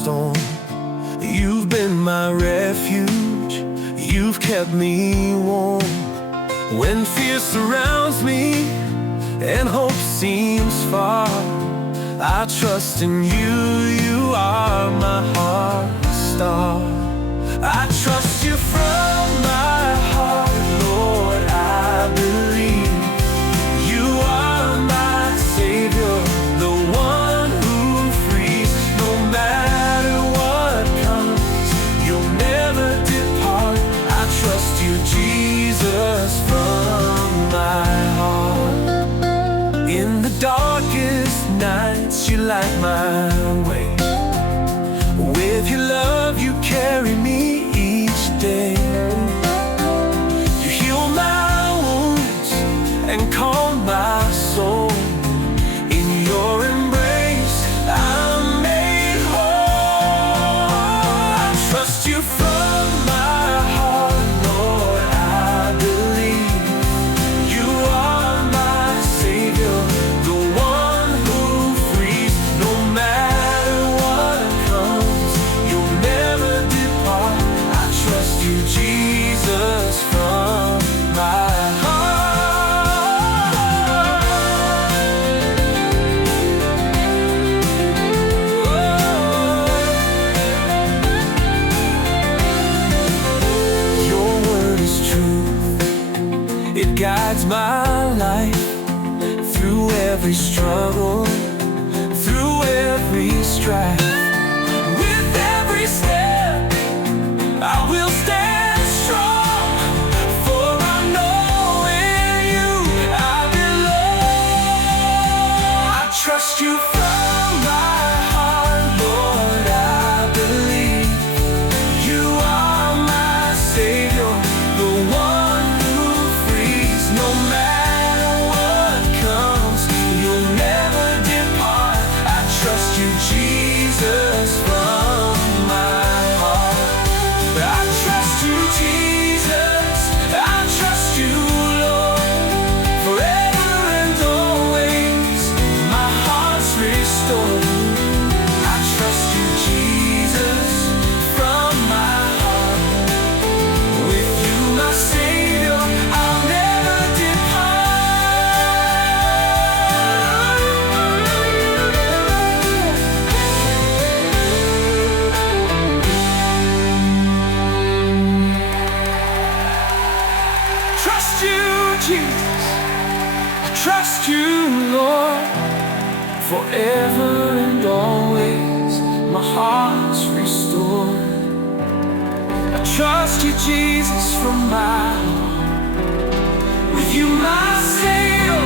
storm. You've been my refuge, you've kept me warm. When fear surrounds me and hope seems far, I trust in you, you are my heart's star. I trust you from my heart, Lord, I believe. You are my Savior, the one who frees. No matter what comes, you'll never depart. I trust you, Jesus, from my heart. In the darkest nights, you light my way. With your love, you carry me each day. You heal my wounds and calm my soul. In your embrace, I'm made whole. I trust you from my heart, Lord, I believe. You are my Savior, the one who frees. No matter what comes, you'll never depart. I trust you, Jesus, from my heart. Your word is truth, it guides my life through every struggle, through every strife. With every step, I will stand strong, for I know in you I belong. I trust you from my heart, Lord, I believe. You are my Savior, the one who frees. No matter what comes, you'll never depart. I trust you, Jesus, from my heart. I trust you, Jesus, I trust you, Lord, forever and always, my heart's restored. I trust you, Jesus, from my heart. With you, my Savior, I'll never trust you, Jesus, I trust you, Lord, forever and always, my heart's restored. I trust you, Jesus, from my heart. With you, my Savior,